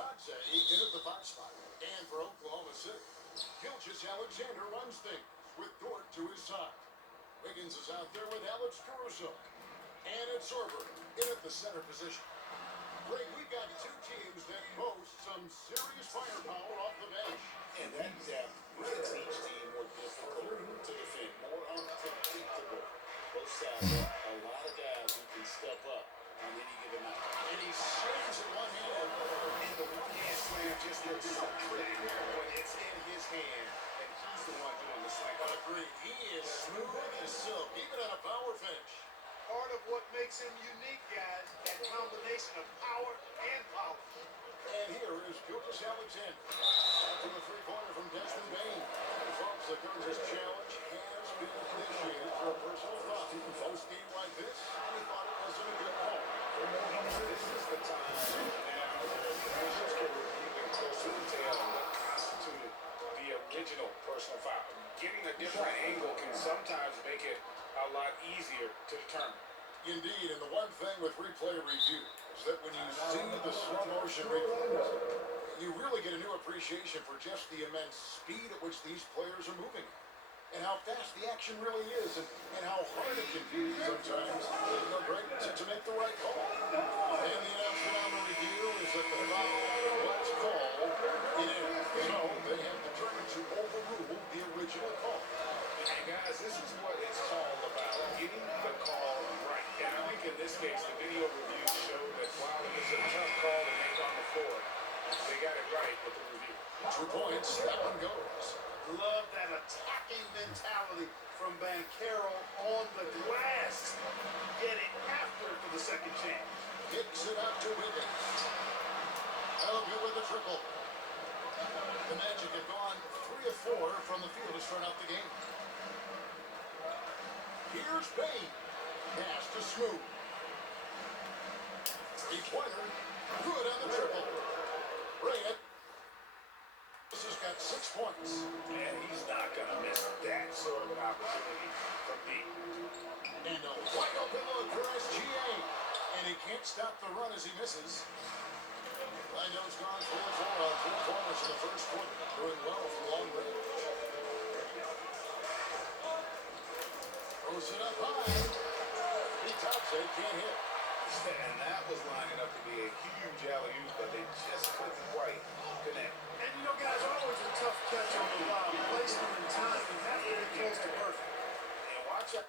Bitadze in at the 5 spot. And for Oklahoma City, Alexander runs things with Dort to his side. Wiggins is out there with Alex Caruso. And it's Sorber in at the center position. Greg, we've got two teams that boast some serious firepower off the bench. And that depth makes each team more difficult to defend, more unpredictable. Both sides have a lot of guys who can step up on any given night. And he slams it one hand. And the one-hand slam just looks so pretty when it's in his hand, and he's the one doing the slam. I agree. He is smooth as silk, even on a power finish. Part of what makes him unique, guys, that combination of power and power. And here is Alexander. After the three-pointer from Desmond Bain. Folks, the Guards' challenge has been initiated for a personal foul. Post-game like this, he thought it wasn't a good call. This is the time now where the officials can review and close to the tail on what constituted the original personal foul. Getting a different angle can sometimes make it a lot easier to determine. Indeed, and the one thing with replay review is that when you see the slow motion replays, you really get a new appreciation for just the immense speed at which these players are moving, and how fast the action really is, and how hard it can be sometimes, to make the right call. And the announcement on the review is that the foul was called in error. So they have determined to overrule the original call. And guys, this is what it's all about, getting the call right. And I think in this case, the video review showed that while it was a tough call to make on the floor, they got it right with the review. 2 points, that one goes. Love that attacking mentality from Banchero on the glass. Getting after it for the second chance. Kicks it out to Wiggins. That'll good with the triple. The Magic have gone 3 of 4 from the field to start out the game. Here's Bain. Pass to Smooth. Three-pointer. Good on the triple. Brilliant. This has got 6 points. And he's not going to miss that sort of an opportunity from me. And a wide open look for SGA. And he can't stop the run as he misses. Lando's gone 4 of 4 on 3 corners in the first quarter. Doing well from long range. Throws it up high. Bitadze can't hit. And that was lining up to be a huge alley-oop, but they just couldn't quite connect. And you know, guys, always a tough catch on the lob. Placement and time, you have to be close to perfect. And watch out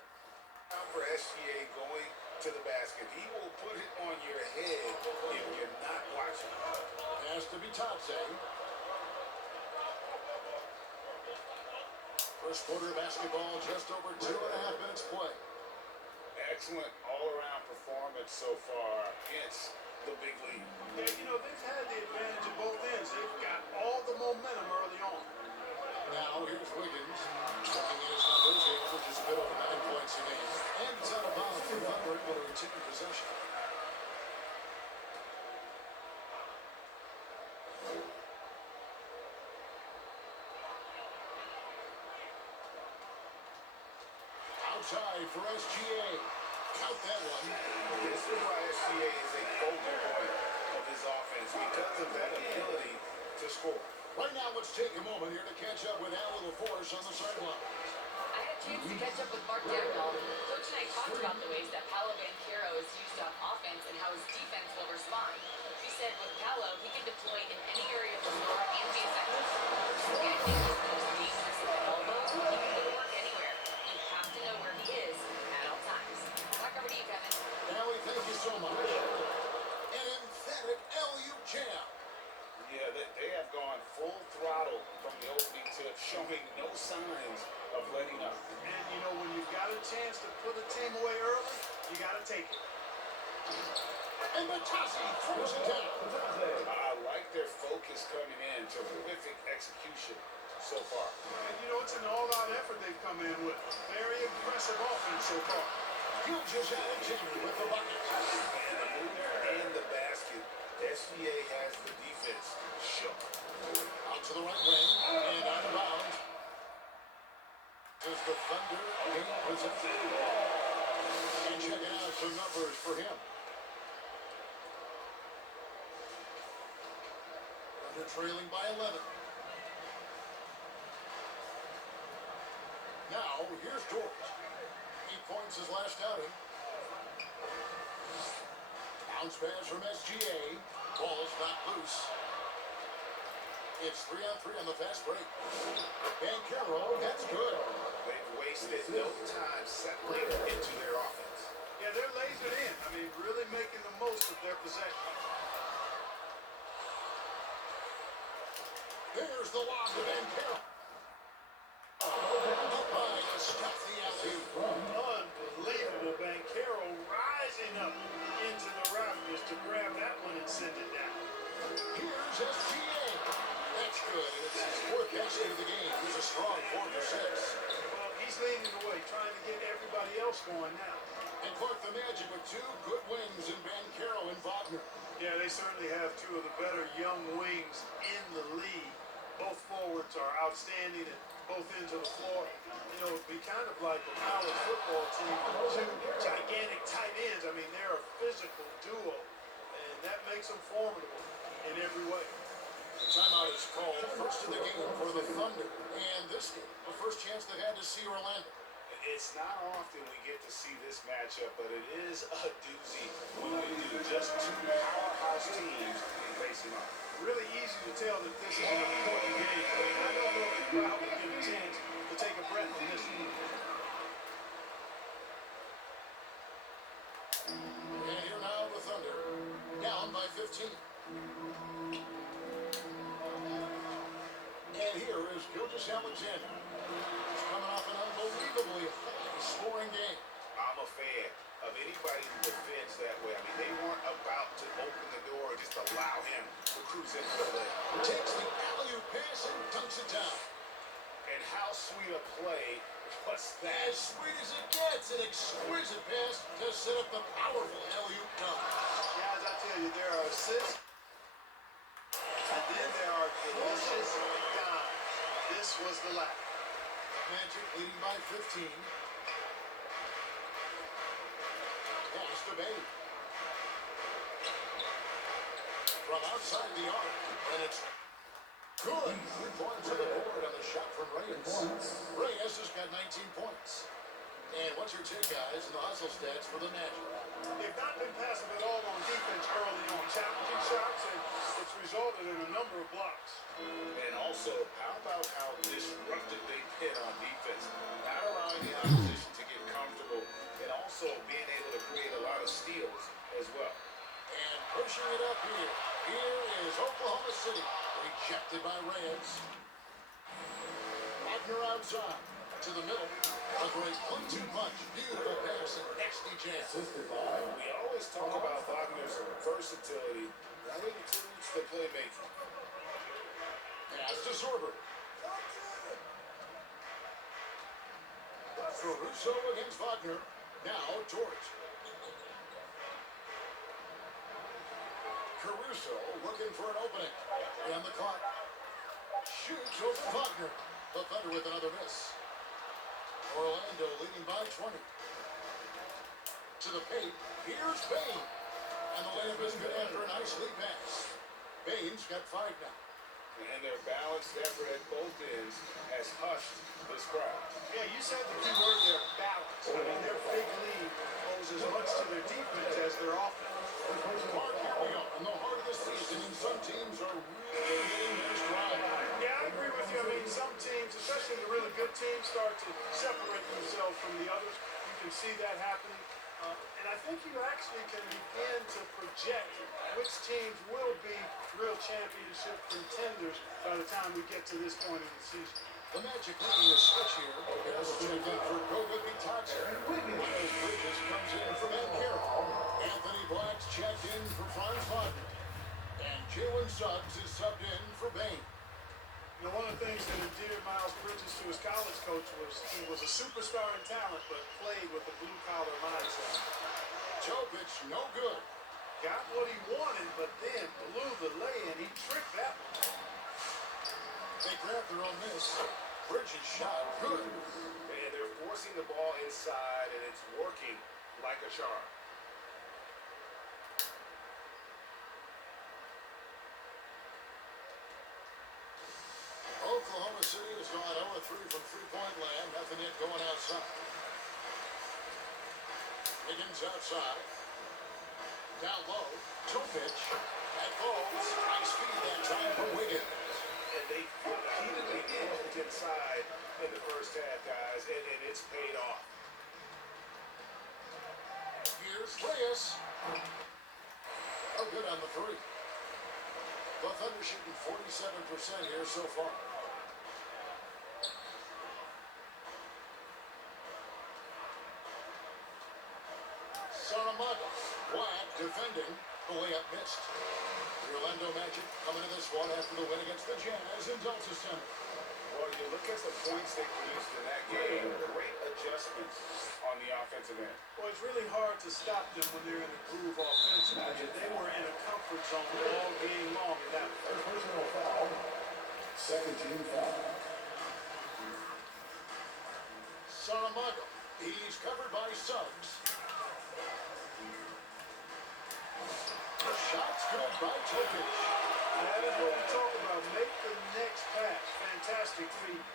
for SGA going to the basket. He will put it on your head if you're not watching. Pass to Bitadze. First quarter of basketball, just over 2.5 minutes play. Excellent all-around performance so far against the big league. Yeah, you know, they've had the advantage of both ends. They've got all the momentum early on. Now here's Wiggins. Looking at his numbers, he averages a bit over 9 points a game. And he's out of bounds for Thunder, able to retain possession. Outside for SGA. Count that one. This is why SGA is a focal point of his offense, because of that ability to score. Right now, let's take a moment here to catch up with Al LaForce on the sideline. I had a chance to catch up with Mark Dagnall. Coach and I talked about the ways that Paolo Banchero is used on offense and how his defense will respond. He said with Paolo, he can deploy in any area of the floor and be effective. The idea is the most dangerous at the elbow. He can go to work anywhere. You have to know where he is at all times. Back over to you, Kevin. Allie, thank you so much. An emphatic LU jam. Yeah, they have gone full throttle from the opening tip, showing no signs of letting up. And, you know, when you've got a chance to put a team away early, you got to take it. And Bitadze throws it down. I like their focus coming in. Terrific execution so far. And, you know, it's an all-out effort they've come in with. Very impressive offense so far. Alexander with the bucket. And the move and the basket. SGA has the defense shook. Out to the right wing and out of bounds. As the Thunder gain possession. And checking out some numbers for him. They're trailing by 11. Now, here's Dort. He points his last outing. Bounce pass from SGA. Ball's not loose. It's 3-on-3 on the fast break. Banchero, that's good. They've wasted no time settling into their offense. Yeah, they're lasered in. I mean, really making the most of their possession. There's the lob to Banchero. Up high to stop the alley. Unbelievable. Banchero rising up into the rafters to grab that one and send it down. Here's SGA. That's good. It's his fourth catch of the game. He's a strong 4 for 6. Well, he's leaning away, trying to get everybody else going now. And Clark the Magic with 2 good wings in Banchero and Wagner. Yeah, they certainly have 2 of the better young wings in the league. Both forwards are outstanding at both ends of the floor. You know, it'd be kind of like a college football team with 2 gigantic tight ends. I mean, they're a physical duo, and that makes them formidable in every way. Timeout is called first in the game for the Thunder. And this game, the first chance they've had to see Orlando. It's not often we get to see this matchup, but it is a doozy when we do just 2 powerhouse teams facing off. Really easy to tell that this is an important game. I don't know if the crowd will get a chance to take a breath on this one. And here now the Thunder, down by 15. And here is Gilgeous Alexander. He's coming off an unbelievably high-scoring game. I'm a fan of anybody who defends that way. I mean, they weren't about to open the door and just allow him to cruise into the lane. Takes the alley-oop pass and dunks it down. And how sweet a play was that? As sweet as it gets, an exquisite pass to set up the powerful alley-oop dunk. Guys, I tell you, there are assists, and then there are delicious dimes. This was the last. Magic leading by 15. Pass to Bailey. From outside the arc, and it's good. 3 points on the board on the shot from Reyes. Reyes has got 19 points. And what's your take, guys, in the hustle stats for the Magic? They've not been passive at all on defense early on, challenging shots, and it's resulted in a number of blocks. And also, how about how disruptive they've been on defense? Not allowing the opposition to get comfortable, and also being able to create a lot of steals as well. And pushing it up here. Here is Oklahoma City. Rejected by Reyes. Wagner outside. To the middle. A great 1-2 punch. Beautiful pass and nasty jam. We always talk about Wagner's versatility. That includes the playmaking. Pass to Sorber. Caruso against Wagner. Now Dort. Caruso looking for an opening. And the clock. Shoots over Wagner. The Thunder with another miss. Orlando leading by 20. To the paint. Here's Bain. And the layup is good after a nice lead pass. Bain's got 5 now. And their balanced effort at both ends has hushed this crowd. Yeah, you said the key word there, balance. I mean, their big lead owes as much to their defense as their offense. Mark, here we are in the heart of the season, and some teams are really getting their stride. Yeah, I agree with you. I mean, some teams, especially the really good teams, start to separate themselves from the others. You can see that happening. And I think you actually can begin to project which teams will be real championship contenders by the time we get to this point in the season. The Magic making a switch here. Here's checked in for Goga Bitadze. Miles Bridges comes in for Banchero. Anthony Black's checked in for Franz Wagner. And Jalen Suggs is subbed in for Bain. You know, one of the things that endeared Miles Bridges to his college coach was he was a superstar in talent, but played with a blue-collar mindset. Jokic, no good. Got what he wanted, but then blew the lay-in. He tricked that one. They grabbed their own miss. Bridges shot good. And they're forcing the ball inside, and it's working like a charm. has gone 0-3 from three-point land. Nothing yet going outside. Higgins outside. Down low. Topic. That falls. High speed that time for Wiggins. And they repeatedly moved inside in the first half, guys, and it's paid off. Here's Reyes. Oh, good on the three. The Thunder shooting 47% here so far. Saramago. Black defending. The layup missed. The Orlando Magic coming to this one after the win against the Jazz in Delta Center. Well, you look at the points they produced in that game, great adjustments on the offensive end. Well, it's really hard to stop them when they're in a groove offensively. They were in a comfort zone all game long in that one. Personal foul. Second team foul. Saramago. He's covered by Suggs. The shot's good by Topic. That is what we talk about. Make the next pass. Fantastic feat.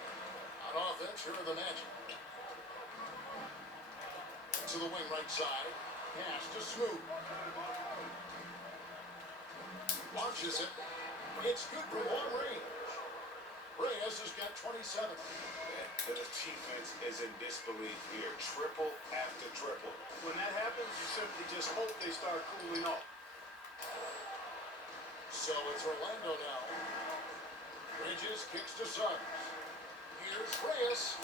On offense, here are the Magic. To the wing right side. Pass to Smooth. Launches it. It's good from long range. Reyes has got 27. The defense is in disbelief here. Triple after triple. When that happens, you simply just hope they start cooling off. So it's Orlando now. Bridges kicks to Suggs. Here's Reyes.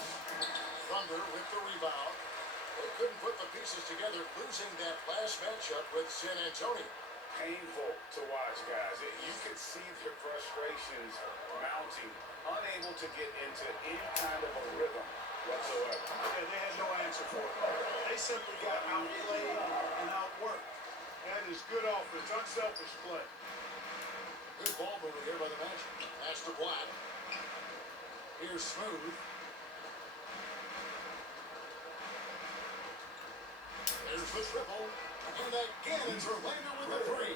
Thunder with the rebound. They couldn't put the pieces together, losing that last matchup with San Antonio. Painful to watch, guys. You could see their frustrations mounting, unable to get into any kind of a rhythm whatsoever. Yeah, they had no answer for it. They simply got outplayed and outworked. That is good offense, unselfish play. Good ball movement here by the Magic. Pass to Black. Here's Smooth. There's the triple. And again, it's Orlando with the three.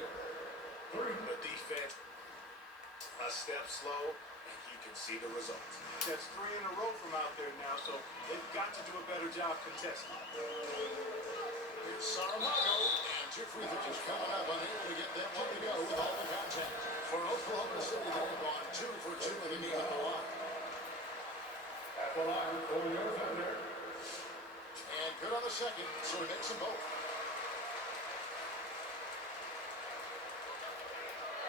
The defense a step slow, and you can see the results. That's 3 in a row from out there now, so they've got to do a better job contesting. Here's Saramago. And 2 free throws coming up. Unable to get that one to go with all the contact. For Oklahoma City, they've gone 2 for 2 in the game at the line. At the line for your Thunder. And good on the second, so he makes them both.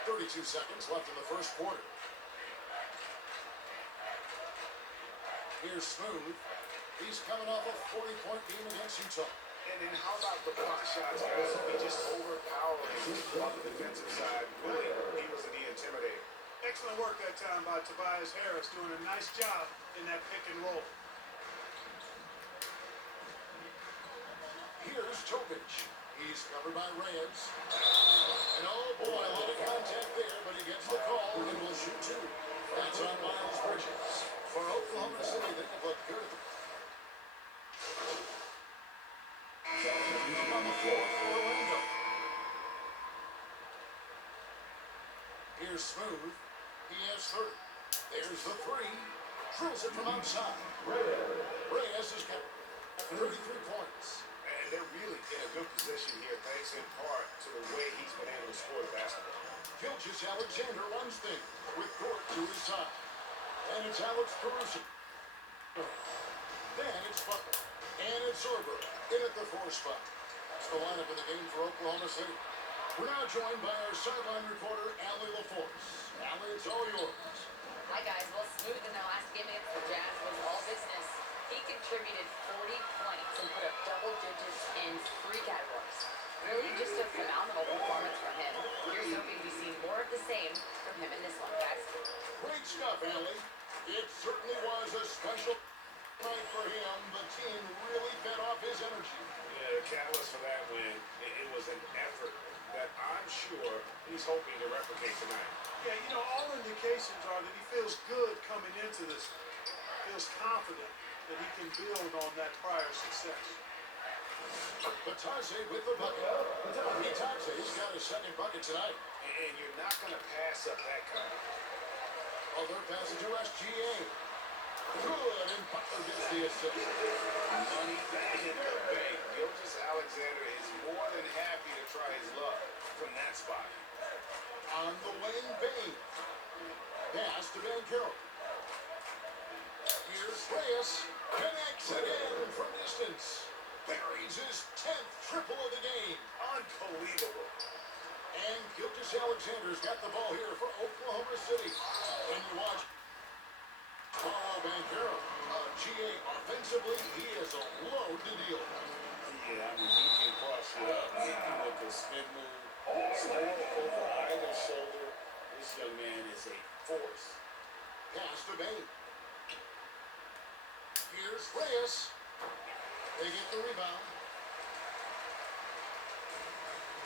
32 seconds left in the first quarter. Here's Smooth. He's coming off a 40-point game against Utah. And then how about the block shots, guys? He just overpowering on the defensive side. Really, he was the intimidator. Excellent work that time by Tobias Harris, doing a nice job in that pick and roll. Here's Topic. He's covered by Reyes. And oh boy, a lot of contact there, but he gets the call and will shoot 2. That's on Miles Bridges. For Oklahoma City, they have looked good at the on the floor for Orlando. Here's Smooth. He has 30. There's the 3. Drills it from outside. Reyes has got 33 points. And they're really in a good position here, thanks in part to the way he's been able to score the basketball. Gilgeous Alexander runs things with Gort to his side. And it's Alex Caruso. Then it's Butler. And it's Sorber in at the 4 spot. That's the lineup in the game for Oklahoma City. We're now joined by our sideline reporter, Allie LaForce. Allie, it's all yours. Hi guys, well, Smooth in the last game against the Jazz was all business. He contributed 40 points and put up double digits in 3 categories. Really just a phenomenal performance from him. Here's hoping we see more of the same from him in this one, guys. Great stuff, Allie. It certainly was a special night for him. The team really fed off his energy. Yeah, the catalyst for that win, it was an effort that I'm sure he's hoping to replicate tonight. Yeah, you know, all indications are that he feels good coming into this. Feels confident that he can build on that prior success. Batase with the bucket. Batase's got his second bucket tonight. And you're not going to pass up that kind. Other pass to SGA. Good, and Butler gets the assist. Money in the bank. Gilgeous-Alexander is more than happy to try his luck from that spot. On the lane, Bain. Pass to Van Carroll. Here's Reyes. Connects again from distance. Buries his 10th triple of the game. Unbelievable. And Gilgeous-Alexander's got the ball here for Oklahoma City. And you watch Paul Van Carroll. GA offensively, he is a load to deal with. Yeah, I mean, he can cross it up. He can with the spin move. Score over either shoulder. This young man is a force. Pass to Bain. Here's Reyes. They get the rebound.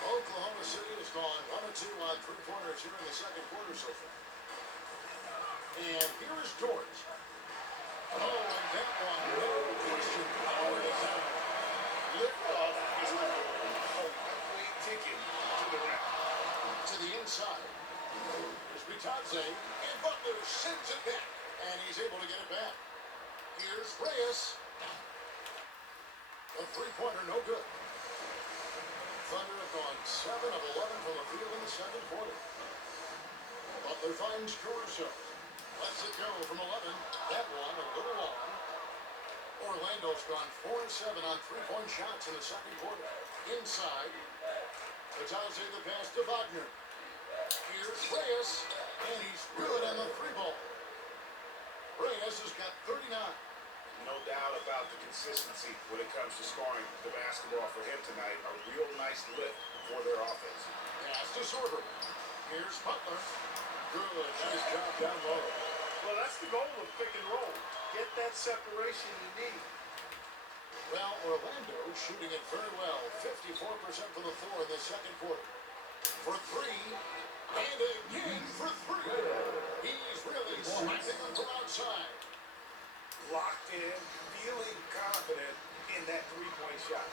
Oklahoma City has gone 1 of 2 on three-pointers here in the second quarter so far. And here is George. Oh, and that one, no question, powered it down. Lift off is the One-way ticket to the rim. to the inside. Here's Bitadze, and Butler sends it back, and he's able to get it back. Here's Reyes. A three-pointer, no good. Thunder have gone 7 of 11 from the field in the second quarter. Butler finds Caruso. Lets it go from 11. That one a little long. Orlando's gone 4 of 7 on three-point shots in the second quarter. Inside. Bitadze the pass to Wagner. Here's Reyes, and he's good on the three ball. Reyes has got 39. No doubt about the consistency when it comes to scoring the basketball for him tonight. A real nice lift for their offense. Pass to Sorber. Here's Butler. Good, nice job down low. Well, that's the goal of pick and roll. Get that separation you need. Well, Orlando shooting it very well. 54% from the floor in the second quarter. For three, and again for three. He's really smacking them from outside. Locked in, feeling confident in that three-point shot.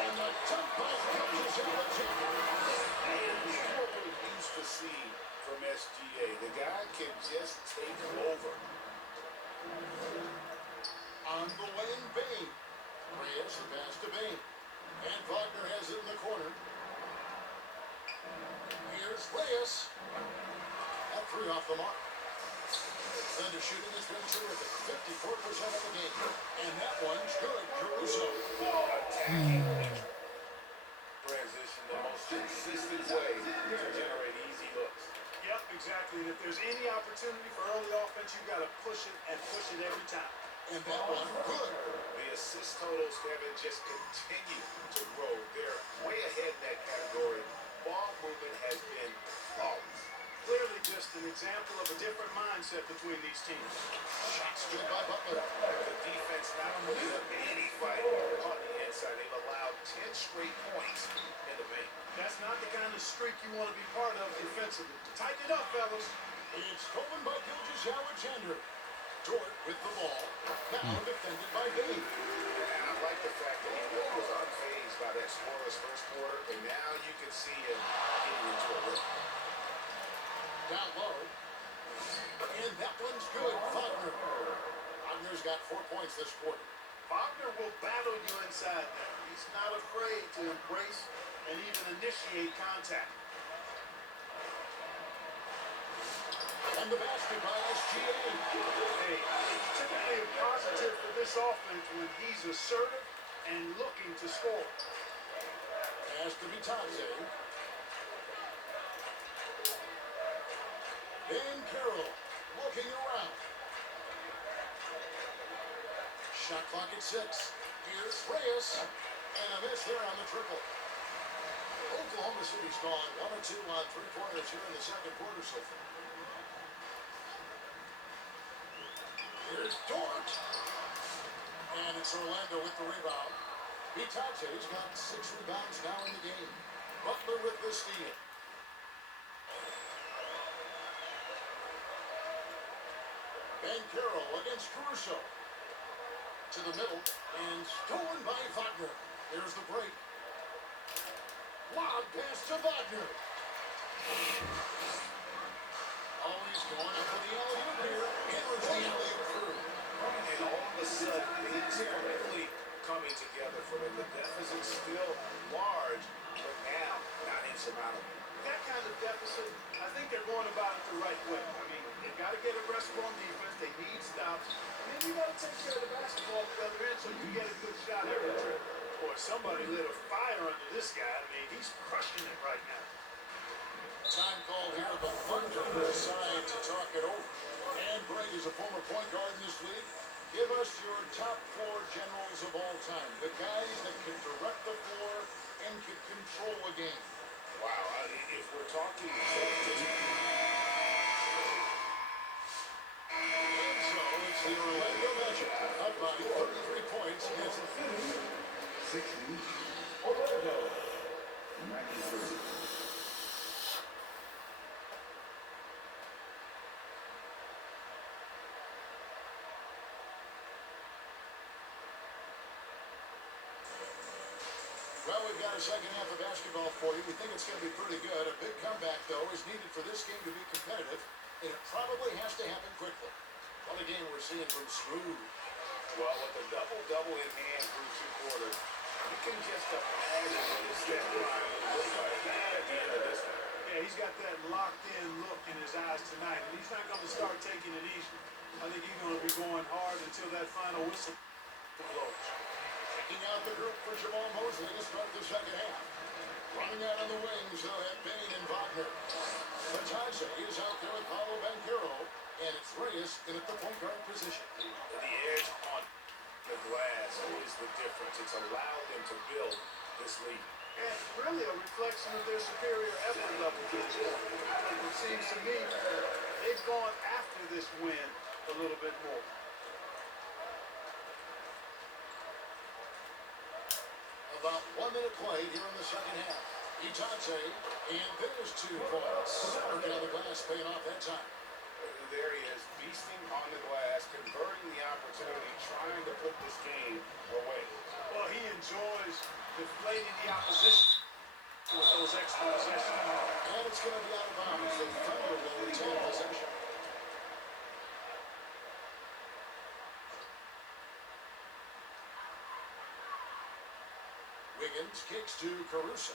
And the jump by Gilgeous-Alexander. And what we're used to see from SGA. The guy can just take over. On the lane, Bain. Reyes the pass to Bain. And Wagner has it in the corner. Here's Reyes. That three off the mark. Thunder shooting has been terrific. 54% of the game. And that one's good. Caruso. Transition, the most consistent way to generate easy looks. Yep, exactly. And if there's any opportunity for early offense, you got to push it and push it every time. And that one good. The assist totals, Kevin, just continue to grow. They're way ahead in that category. Ball movement has been flawless. Clearly just an example of a different mindset between these teams. Shot stood by Butler. The defense not putting up any fight on the inside. They've allowed 10 straight points in the paint. That's not the kind of streak you want to be part of defensively. Tighten it up, fellas. It's stolen by Gilgeous-Alexander. Dort with the ball. Now defended by Bain. And I like the fact that he really was unfazed by that scoreless first quarter, and now you can see him getting into a rhythm. Down low. And that one's good. Wagner. Wagner's got 4 points this quarter. Wagner will battle you inside there. He's not afraid to embrace and even initiate contact. And the basket by SGA. Hey, it's typically a positive for this offense when he's assertive and looking to score. Pass to Bitadze. Van Carroll looking around. Shot clock at 6. Here's Reyes. And a miss there on the triple. Oklahoma City's gone 1 of 2 on three-pointers here in the second quarter so far. Here's Dort. And it's Orlando with the rebound. Bitadze's got 6 rebounds now in the game. Butler with the steal. Van Carroll against Caruso. To the middle, and stolen by Wagner. There's the break. Lob pass to Wagner. Always going up for the alley-oop here. Hammers the alley-oop through. a sudden, things finally coming together for them. The deficit's still large, but now not insurmountable. That kind of deficit, I think they're going about it the right way. I mean, they got to get aggressive on defense. They need stops. And then you got to take care of the basketball at the other end so you get a good shot every trip. Boy, somebody lit a fire under this guy. I mean, he's crushing it right now. Time call here. The Thunder decide to talk it over. And Greg is a former point guard in this league. Give us your top 4 generals of all time. The guys that can direct the floor and can control a game. Wow, if we're talking And so it's the Orlando Magic up by 33 points against the Phoenix. 60. Orlando. Magic. Well, we've got a second half of basketball for you. We think it's going to be pretty good. A big comeback, though, is needed for this game to be competitive, and it probably has to happen quickly. What a game we're seeing from Smooth. well, with a double-double in hand through 2 quarters, you can just imagine what his stat line will look like at the end of this one. Yeah, he's got that locked-in look in his eyes tonight, and he's not going to start taking it easy. I think he's going to be going hard until that final whistle blows. Checking out the group for Jamal Mosley to start the second half. Running out on the wings, they'll have Bain and Wagner. Bataglia is out there with Paolo Banchero, and it's Reyes in at the point guard position. The edge on the glass is the difference. It's allowed them to build this lead. And really a reflection of their superior effort level. It seems to me they've gone after this win a little bit more. About 1 minute played here in the second half. Itate, and there's 2 points. Working on the glass, paying off that time. There he is, beasting on the glass, converting the opportunity, trying to put this game away. Well, he enjoys deflating the opposition with those extra possessions. And it's going to be out of bounds. The Thunder will retain possession. Wiggins kicks to Caruso.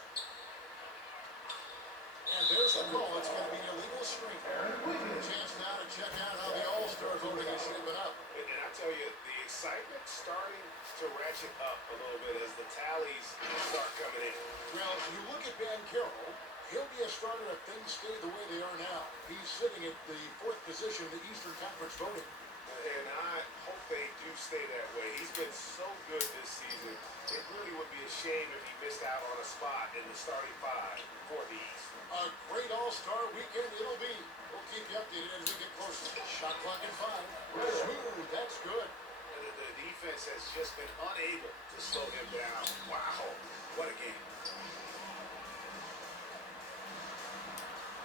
And there's the call. It's going to be an illegal screen. Chance now to check out how the All-Star voting is shaping up. And I tell you, the excitement's starting to ratchet up a little bit as the tallies start coming in. Well, you look at Banchero, he'll be a starter if things stay the way they are now. He's sitting at the 4th position in the Eastern Conference voting. And I hope they do stay that way. He's been so good this season. It really would be a shame if he missed out on a spot in the starting 5 for the East. A great All-Star weekend it'll be. We'll keep you updated as we get closer. Shot clock at 5. Smooth, that's good. The defense has just been unable to slow him down. Wow, what a game.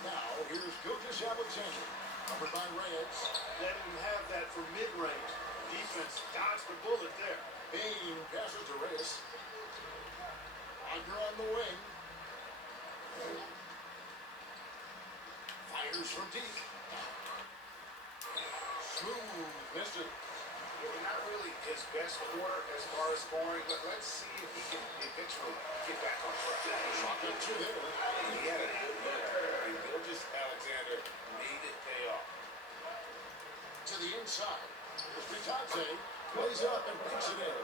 Now, here's Gilgeous Alexander, covered by Reyes. Let him have that for mid-range. Defense dodged the bullet there. Bain passes to Reyes. Wagner on the wing. Fires from deep. Smooth, missed it. Not really his best quarter as far as scoring, but let's see if he can eventually get back on track. Shot got 2 there. He had a good year, and Gilgeous Alexander made it pay off. To the inside. Here's Itate. Plays it up and puts it in.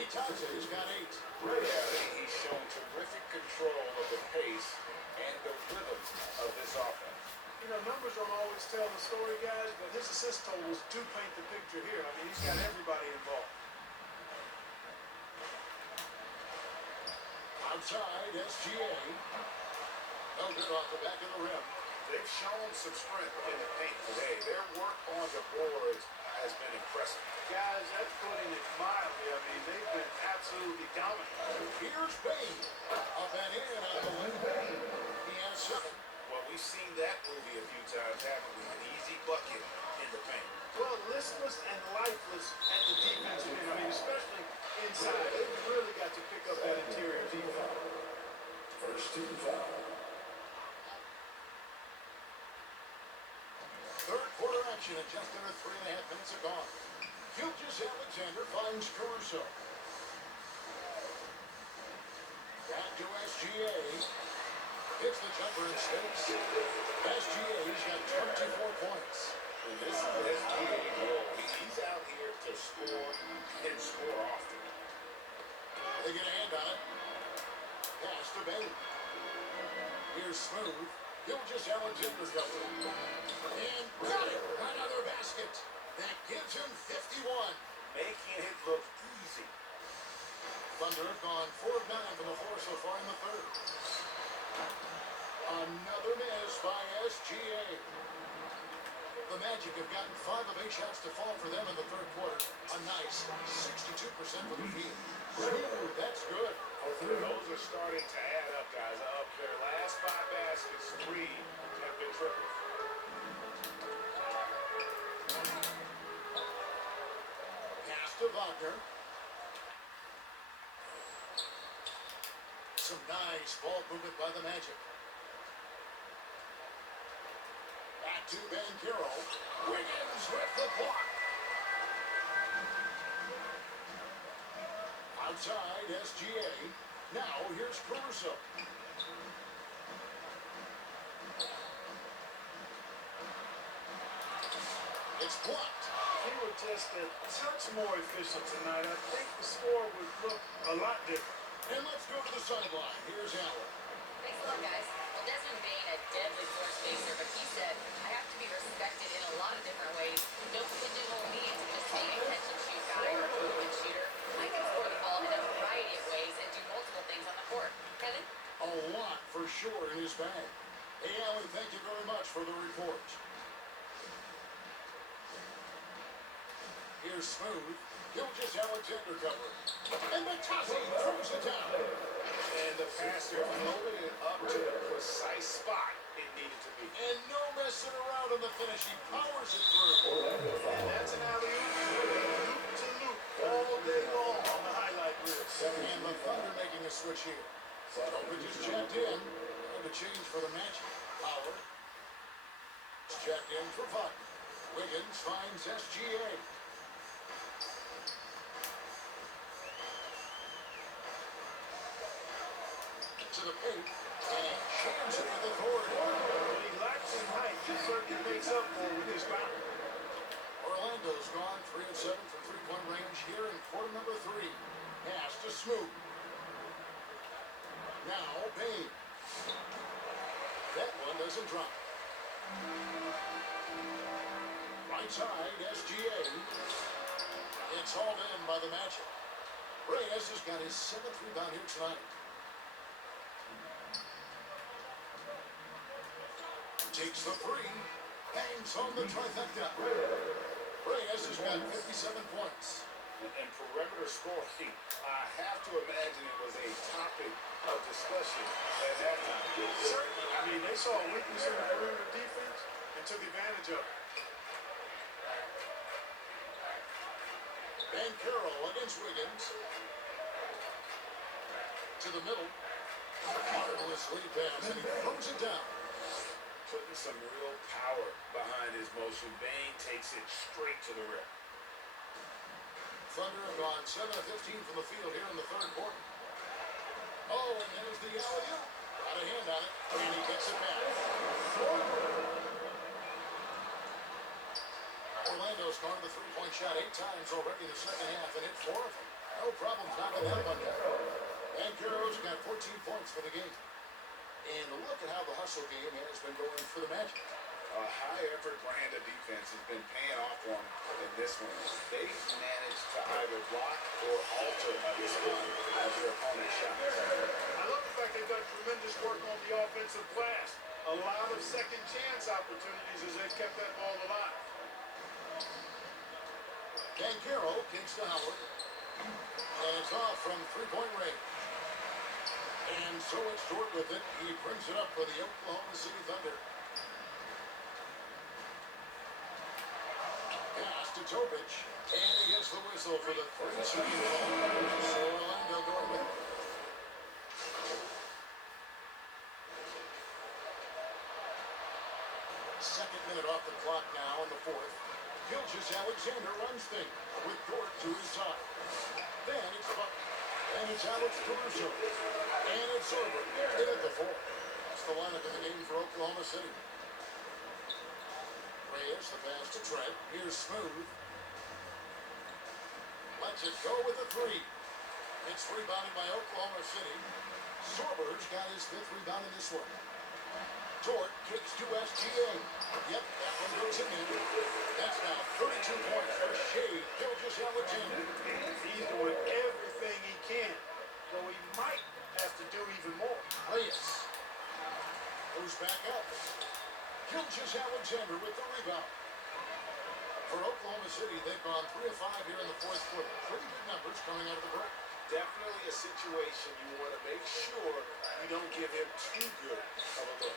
Itate's got 8. Yeah, he's shown terrific control of the pace and the rhythm of this offense. You know, numbers don't always tell the story, guys, but his assist totals do paint the picture here. I mean, he's got everybody involved. Outside, SGA. No good off the back of the rim. They've shown some strength in the paint today. Their work on the boards has been impressive. Guys, that's putting it mildly. I mean, they've been absolutely dominant. Here's Bain. Up and in on the wing. He has 7. Well, we've seen that movie a few times, haven't we? An easy bucket in the paint. Well, listless and lifeless at the defensive end. I mean, especially inside. They've really got to pick up that interior defense. First team foul. Third quarter action at just under 3.5 minutes are gone. Gilgeous Alexander finds Caruso. Back to SGA. Hits the jumper and stakes. SGA's got 24 points. And this is SGA's role. He's out here to score and score often. They get a hand on it. Pass to Bain. Here's Smooth. Gilgeous Alexander cover. And got it. Another basket. That gives him 51. Making it look easy. Thunder have gone 4 of 9 from the floor so far in the third. Another miss by SGA. The Magic have gotten 5 of 8 shots to fall for them in the third quarter. A nice 62% for the field. Ooh, that's good. Those are starting to add up, guys. Up their last 5 baskets, 3 have been triples. Pass to Wagner. Some nice ball movement by the Magic. Back to Banchero. Wiggins with the block. Outside SGA. Now here's Caruso. It's blocked. If he were just a touch more efficient tonight, I think the score would look a lot different. And let's go to the sideline. Here's Allen. Thanks a lot, guys. Well, Desmond Bain, a deadly floor spacer, but he said, I have to be respected in a lot of different ways. Don't pigeonhole me into just being a catch-and-shoot guy or a movement shooter. I can score the ball in a variety of ways and do multiple things on the court. Kevin? A lot for sure in his bag. Hey, Allen, thank you very much for the report. Here's Smooth. Gilgeous Alexander covering. And Matazzi throws it down. And the passer floated it up to the precise spot it needed to be. And no messing around on the finish. He powers it through. And that's an alley-oop, loop to loop, all day long on the highlight reel. And the Thunder making a switch here. Open just checked in. And a change for the Magic. Howard. Checked in for Wagner. Wiggins finds SGA. To the paint. And jams it with authority. When he lacks in height, he certainly makes up for it with his bounce. Orlando's gone 3 of 7 from three-point range here in quarter number 3. Pass to Smooth. Now Bain. That one doesn't drop. Right side, SGA. It's hauled in by the Magic. Reyes has got his 7th rebound here tonight. Takes the 3. Hangs on the trifecta. Reyes has got 57 points. And perimeter scoring, I have to imagine it was a topic of discussion at that time. Certainly. I mean, they saw a weakness in the perimeter defense and took advantage of it. Banchero against Wiggins. To the middle. Marvelous lead pass, and he throws it down. Putting some real power behind his motion. Bain takes it straight to the rim. Thunder have gone 7 of 15 from the field here in the third quarter. Oh, and there's the alley-oop. Got a hand on it, and he gets it back. Orlando's gone to the three-point shot 8 times already in the second half and hit 4 of them. No problem knocking that one down. Banchero's got 14 points for the game. And look at how the hustle game has been going for the Magic. A high-effort brand of defense has been paying off on in this one. They've managed to either block or alter a ton of their opponent's shots. I love the fact they've done tremendous work on the offensive glass. A lot of second chance opportunities as they've kept that ball alive. Banchero kicks to Howard. And it's off from three-point range. And so it's short with it. He brings it up for the Oklahoma City Thunder. Pass to Topic. And he gets the whistle for the 3-second call. So Orlando going with it. Second minute off the clock now in the fourth. Gilgeous Alexander runs things with Dort to his side. Then it's Buck. And it's Alex Caruso. And it's Sorber. In at the 4. That's the lineup in the game for Oklahoma City. Reyes, the pass to Trent. Here's Smooth. Lets it go with the 3. It's rebounded by Oklahoma City. Sorber's got his 5th rebound in this one. Dort kicks to SGA. Yep, that one goes in there. That's now 32 points for Shea Gilgeous Alexander. He's doing everything he can, though he might have to do even more. Reyes goes back up. Gilgeous Alexander with the rebound. For Oklahoma City, they've gone 3 of 5 here in the 4th quarter. Pretty good numbers coming out of the break. Definitely a situation you want to make sure you don't give him too good of a look.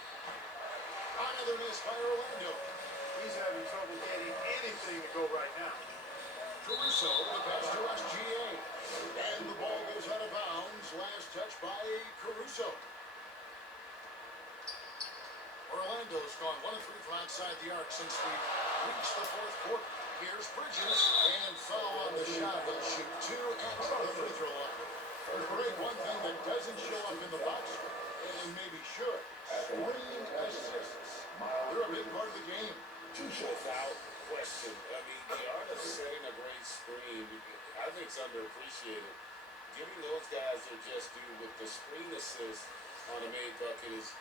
Another miss by Orlando. He's having trouble getting anything to go right now. Caruso, the pass to SGA. And the ball goes out of bounds. Last touch by Caruso. Orlando's gone 1 of 3 from outside the arc since we reached the 4th quarter. Here's Bridges, and foul on the shot. He'll shoot 2 at the free throw line. Great, one thing that doesn't show up in the box, and maybe should, screen assists. They're a big part of the game. Without question. I mean, the art of setting a great screen, I think it's underappreciated. Giving those guys their just due with the screen assist on a made bucket is,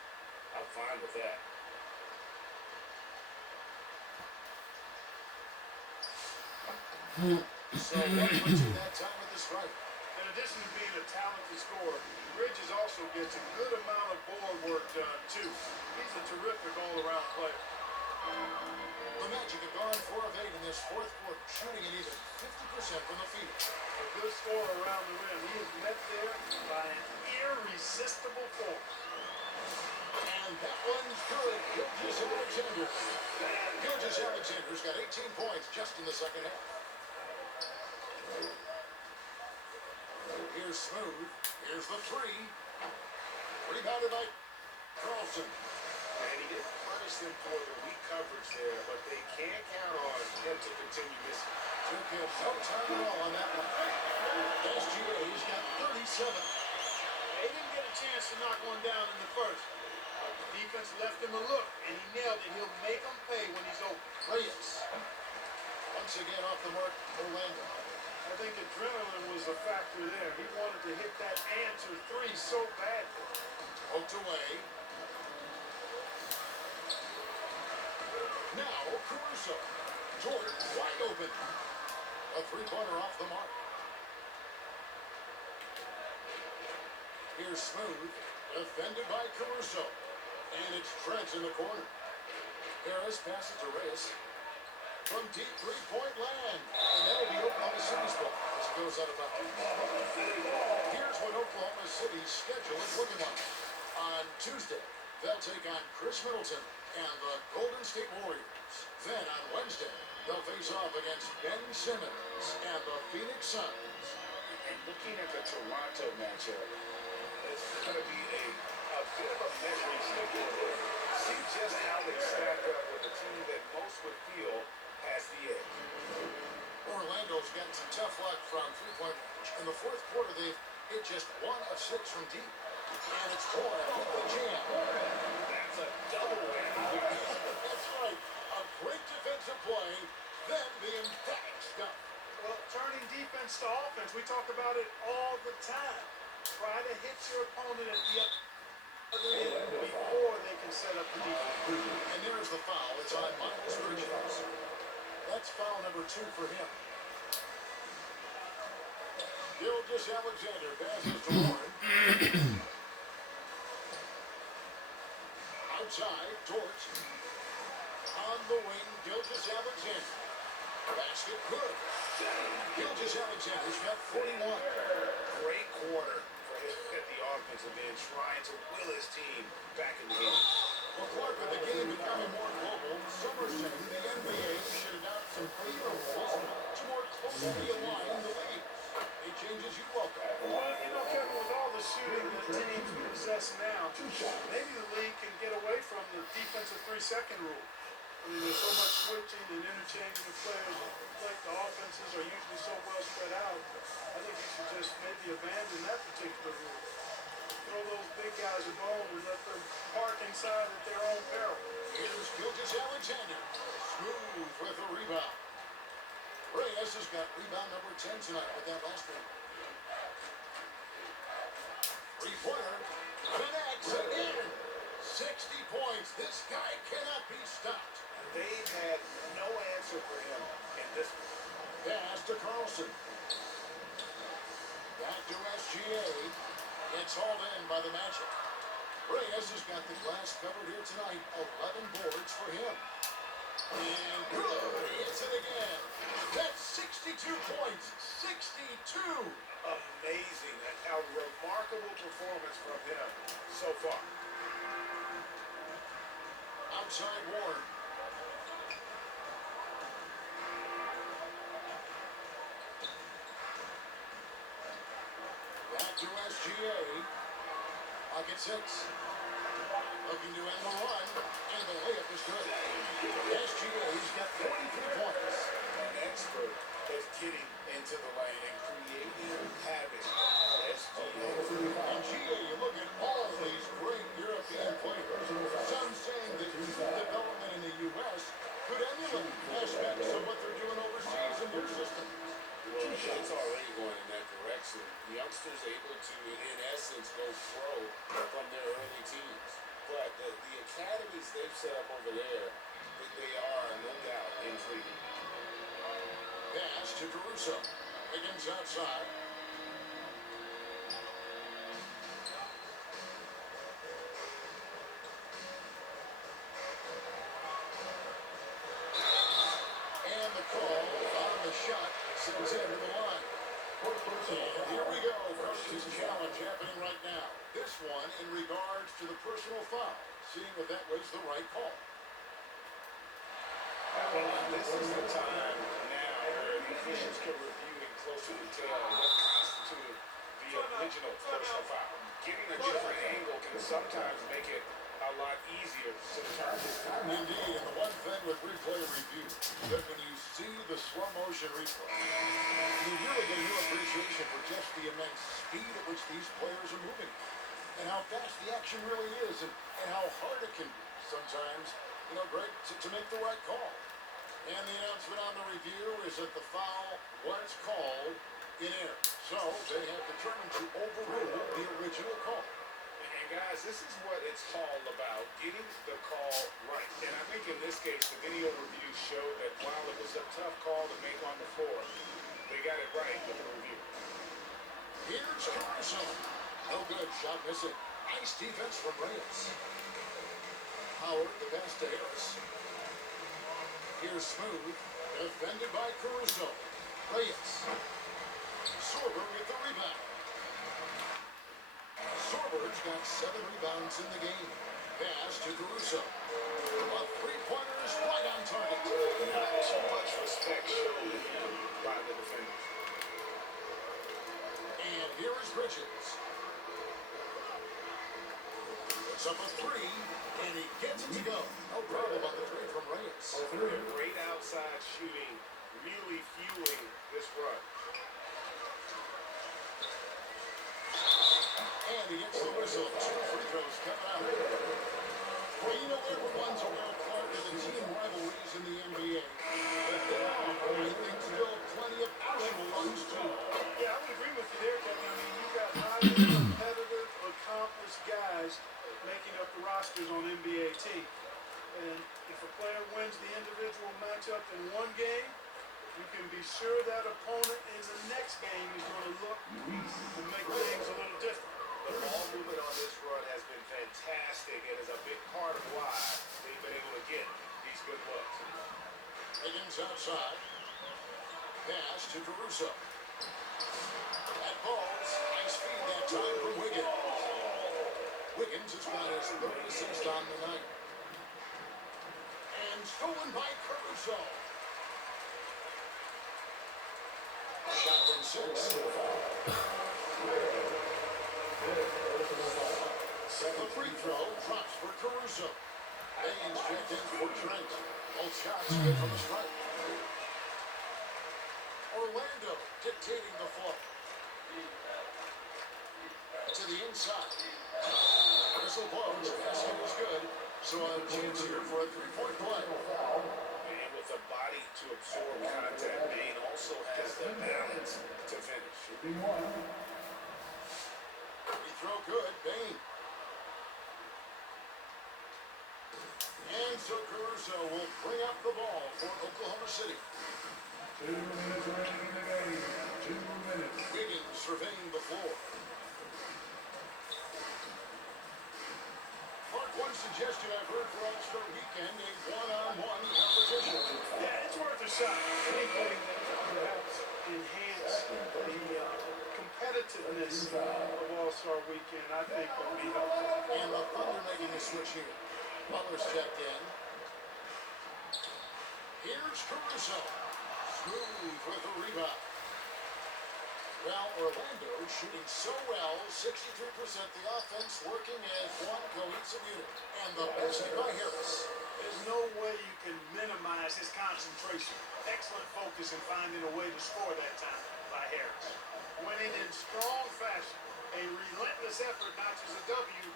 I'm fine with that. So what puts you that time with the strike? In addition to being a talented scorer, Bridges also gets a good amount of board work done, too. He's a terrific all-around player. The Magic have gone 4 of 8 in this 4th quarter, shooting at even 50% from the field. A good scorer around the rim. He is met there by an irresistible force. And that one's good. Gilgeous Alexander. Gilgeous Alexander's got 18 points just in the second half. Here's Smooth. Here's the 3. Rebounded by Carlson. And he didn't punish them for the weak coverage there, but they can't count on him to continue this. Took him no time at all on that one. SGA's got 37. They didn't get a chance to knock one down in the first. But the defense left him a look, and he nailed it. He'll make them pay when he's open. Reyes. Once again off the mark, Orlando. I think adrenaline was a factor there. He wanted to hit that answer 3 so badly. Poked away. Now Caruso. Dort wide open. A 3-pointer off the mark. Here's Smooth. Defended by Caruso. And it's Trent in the corner. Harris passes to Reyes. From deep 3-point land. And that'll be Oklahoma City's ball as it goes out of bounds. Here's what Oklahoma City's schedule is looking like. On Tuesday, they'll take on Chris Middleton and the Golden State Warriors. Then on Wednesday, they'll face off against Ben Simmons and the Phoenix Suns. And looking at the Toronto matchup, it's going to be a bit of a measuring stick. See just how they stack up with a team that most would feel has the edge. Orlando's gotten some tough luck from 3-point range. In the 4th quarter, they've hit just 1 of 6 from deep. And it's Boyle off the jam. That's a double whammy. That's right. A great defensive play, then the emphatic stuff. Well, turning defense to offense, we talk about it all the time. Try to hit your opponent at the other end before they can set up the defense. And there's the foul. It's on Miles Bridges. That's foul number 2 for him. Gilgeous Alexander passes to Warren. Outside, Dort. On the wing, Gilgeous Alexander. Basket good. Gilgeous Alexander's got 41. Great quarter for him at the offensive end, trying to will his team back in the game. Well, Clark, with the game becoming more global, some are saying the NBA should adopt some cleaner rules to more closely align the leagues. Any changes you welcome? Well, you know, Kevin, with all the shooting that teams possess now, maybe the league can get away from the defensive 3-second rule. I mean, there's so much switching and interchanging of players. Like the offenses are usually so well spread out. I think you should just maybe abandon that particular rule. Throw those big guys a bone and let them park inside at their own peril. Here's Gilgis Alexander. Smooth with a rebound. Reyes has got rebound number 10 tonight with that last one. Three-pointer. Connects again. 60 points. This guy cannot be stopped. They've had no answer for him in this one. Pass to Carlson. Back to SGA. It's hauled in by the Magic. Reyes has got the glass covered here tonight. 11 boards for him. And good. He hits it again. That's 62 points. 62. Amazing. A remarkable performance from him so far. Outside Warren. Back to SGA. Pocket 6. Looking to end the run. And the layup is good. SGA's got 43 points. An expert at getting into the lane and creating havoc. SGA. And GA, you look at all of these great European players. Some saying that development in the U.S. could emulate aspects of what they're doing overseas in their system. Well, it's already going in that direction. Youngsters able to, in essence, go pro from their early teens. But the academies they've set up over there, they are, no doubt, intriguing. Pass to Caruso. Higgins outside. And the call on the shot sends him to the line. And here we go. First challenge happening right now. This one in regards to the personal foul. Seeing if that was the right call. This is the time now where the officials can review in closer detail what constituted the original personal foul. Getting a different angle can sometimes make it a lot easier to determine. Indeed, and the one thing with replay review, that when you see the slow motion replay, you really get a new appreciation for just the immense speed at which these players are moving, and how fast the action really is, and how hard it can be sometimes, Greg, to make the right call. And the announcement on the review is that the foul was called in error. So they have determined to overrule the original call. And guys, this is what it's all about, getting the call right. And I think in this case, the video review showed that while it was a tough call to make on the floor, they got it right with the review. Here's Caruso. No good. Shot missing. Nice defense from Reyes. Howard, the pass to Harris. Here's Smooth. Defended by Caruso. Reyes. Sorber with the rebound. Sorber's got 7 rebounds in the game. Pass to Caruso. A three-pointer is right on target. Not too much respect shown to him by the defenders. And here is Bridges. Puts up a 3, and he gets it to go. No problem on the 3 from Reyes. Great outside shooting, really fueling this run. And he gets the whistle. 2 free throws coming out. Well, everyone's aware, Clark, of the team rivalries in the NBA. But I think still plenty of actual ones, too. Yeah, I would agree with you there, Kevin. I mean, you've got highly competitive, accomplished guys making up the rosters on NBA teams. And if a player wins the individual matchup in one game, you can be sure that opponent in the next game is going to look and make things a little different. The ball movement on this run has been fantastic and is a big part of why they've been able to get these good looks. Higgins outside. Pass to Caruso. That ball's nice feed that time from Wiggins. Wiggins has got his 3rd assist on the night. And stolen by Caruso. Shot from 6. The free throw drops for Caruso. Haynes checked in for Trent. Both shots good from the strike. Orlando dictating the flow. To the inside. Whistle blows. Basket is good. So a chance here for a three-point play. And with a body to absorb contact, Maine also has the balance to finish. Shooting one. We throw good. Bain. And so Caruso will bring up the ball for Oklahoma City. 2 minutes remaining in the game. 2 minutes. Wiggins surveying the floor. Mark, one suggestion I've heard for All-Star Weekend, a one-on-one competition. Yeah, it's worth a shot. Anything that helps enhance the competitiveness of All-Star Weekend, I think would be helpful. And the Thunder making a switch here. Butler's checked in. Here's Caruso. Smooth with the rebound. Well, Orlando shooting so well, 63% the offense working as one cohesive unit. And the basket by Harris. There's no way you can minimize his concentration. Excellent focus in finding a way to score that time by Harris. Winning in strong fashion. A relentless effort notches a W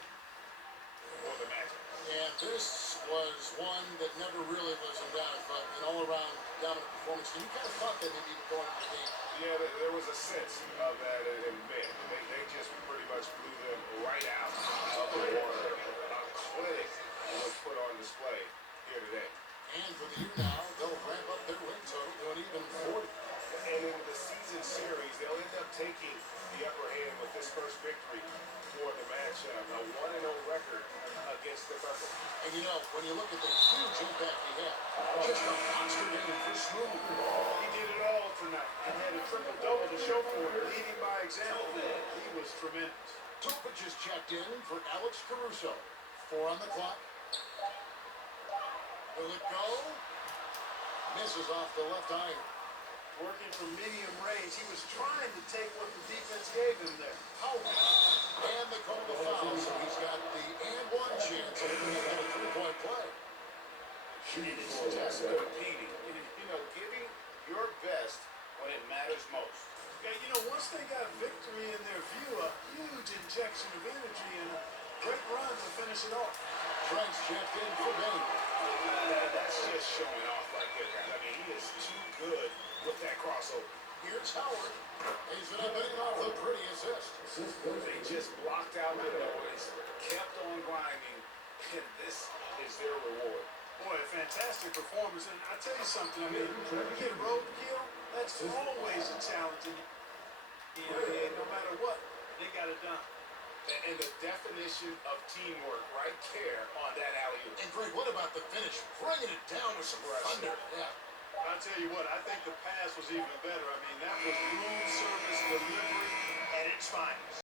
for the Magic. And this was one that never really was in doubt, but an all-around dominant performance. And you kind of thought that maybe going into the game. Yeah, there was a sense of that in mid. They just pretty much blew them right out of the water. A clinic was put on display here today. And for the year now, they'll ramp up their win total to an even 40. And in the season series, they'll end up taking the upper hand with this first victory for the matchup. A 1-0 record against the Thunder. And you know, when you look at the huge impact he had, just a monster game for Smooth. He did it all tonight and had a triple-double to show for it. Leading by example, he was tremendous. Topic is checked in for Alex Caruso. 4 on the clock. Will it go? Misses off the left iron. Working from medium range, he was trying to take what the defense gave him there. Howard. And they call the foul, so he's got the and one chance of getting a three-point play. And it's just competing. You know, giving your best when it matters most. Yeah, you know, once they got victory in their view, a huge injection of energy and a great run to finish it off. Trent's checked in for Bain. That's just showing off right there, guys. I mean, he is too good with that crossover. Here's Howard. He's been biting off a pretty assist. They just blocked out the noise, kept on grinding, and this is their reward. Boy, a fantastic performance. And I tell you something, I mean, you get roadkill, that's always a challenge. And no matter what, they got it done. And the definition of teamwork right there on that alley-oop. And Greg, what about the finish? Bringing it down with some thunder. Yeah. I'll tell you what, I think the pass was even better. I mean, that was room service delivery at its finest.